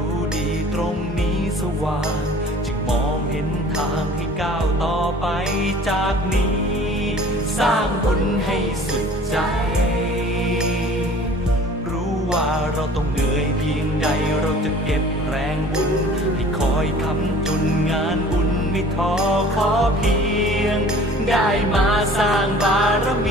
้ ดีตรงนี้สว่าง จึงมองเห็นทางให้ก้าวต่อไปจากนี้ สร้างบุญให้สุดใจ รู้ว่าเราต้องเหนื่อยเพียงใดเราจะเก็บแรงบุญ ให้คอยคำจุนงานบุญไม่ท้อขอเพียง ได้มาสร้างบารมี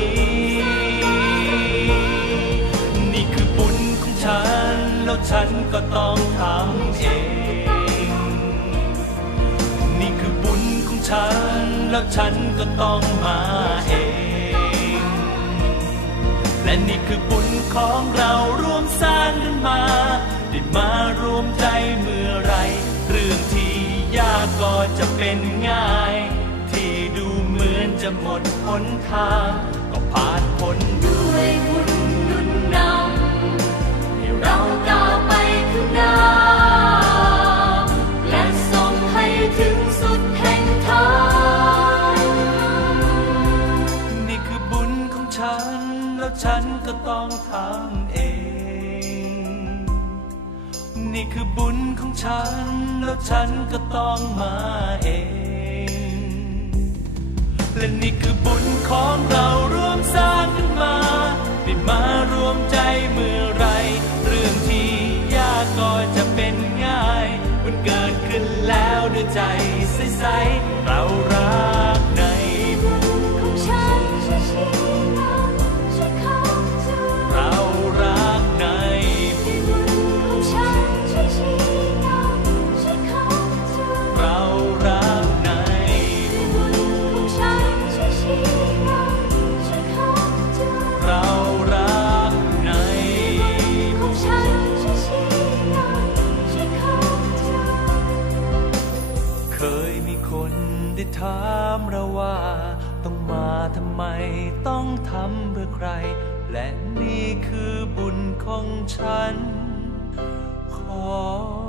แล้วฉันก็ต้องมาเอง และนี่คือบุญของเราร่วมสร้างกันมา ได้มารวมใจเมื่อไร เรื่องที่ยากก็จะเป็นง่าย ที่ดูเหมือนจะหมดหนทาง ก็ผ่านพ้นด้วยบุญนุนนำให้เราก้าวไปข้างหน้า และส่งให้ถึงสุดแห่ นก็ต้องทำเอง นี่คือบุญของฉัน แล้วฉันก็ต้องมาเอง และนี่คือบุญของเราร่วมสร้างกันมาได้มารวมใจเมื่อไร เรื่องที่ยากก็จะเป็นง่าย มันเกิดขึ้นแล้วด้วยใจใสามเราว่า ต้องมาทำไมต้องทำเพื่อใคร และนี่คือบุญของฉัน ขอ